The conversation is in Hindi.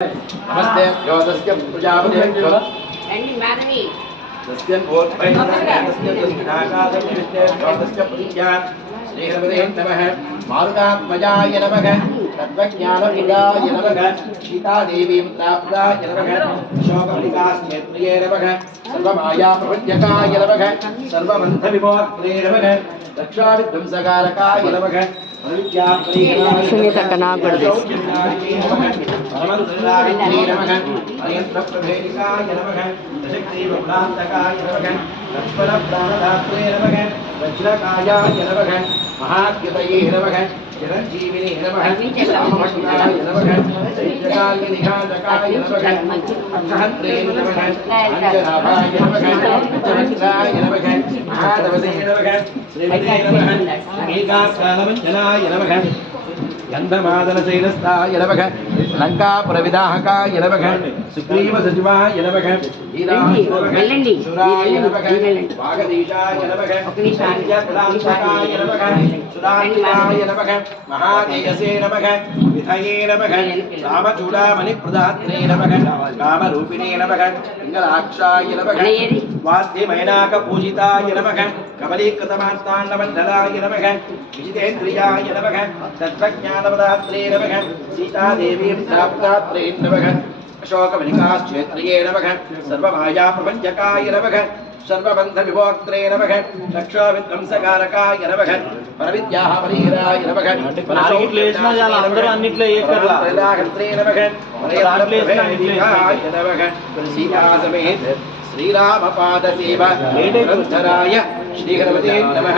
नमस्ते। योदस्य प्रजापते एंड मैननी दस्यन बोध दस्यन दस्यनागादं कृष्णे योदस्य परिज्ञान श्रीहरवदे नमः। मारुतात्मजाय नमः। तत्त्वज्ञानविदाय नमः। सीतादेवीं प्राप्ताय नमः। शोकविकासनेत्रिये नमः। सर्वमायाप्रपञ्चकाय नमः। सर्वबन्धविमोक्त्रे नमः। दक्षाविध्वंसकारकाय नमः। श्रूयते कनागुडदेश अयत्रप्रभेदिकाय नमः। दशक्तिवप्रान्तकाय नमः। तत्परप्राणदात्रे नमः। वज्रकायाय नमः। महाद्युतये नमः। चिरञ्जीविने नमः। रामभक्ताय नमः। चैत्यकाल्यनिघातकाय नमः। अक्षहन्त्रे नमः। अञ्जनाभाय नमः। चरञ्जाय नमः। महादवसे नमः। श्रीमते नमः। अनेकास्कालमञ्जनाय नमः। గంధమాదనశైలస్థాయనమఘ లంకాపురవిదాహకాయనమఘ సుగ్రీవ సచివాయనమఘ మహాదేయసే నమఘ విధయే నమఘ రామచూడామణి ప్రదాత్రే నమఘ రామరూపిణే నమఘ మంగళాక్షాయ నమఘ వాద్యమైనాక పూజితాయ నమఘ కమలీకృతమాస్తాండమండలాయ నమఘ విజితేంద్రియాయ నమఘ తత్వజ్ఞా నమః సీతాదేవీం ప్రాప్తాత్రే నమః అశోకమలికాశ్చేత్రియే నమః సర్వమాయా ప్రపంచకాయ నమః సర్వబంధ విమోక్త్రే నమః రక్షావిధ్వంసకారకాయ నమః పరవిద్యాః పరిహరాయ నమః నాలుగిట్లో వేసినా చాలు, అందరూ అన్నిట్లో వేయక్కర్లా. త్రిలాహంత్రే నమః దాంట్లో వేసినా ఇట్లా పరయాత్మభేదికాయ నమః సీతాసమేత శ్రీరామపాదసేవ గ్రంథరాయ శ్రీహరవతే నమః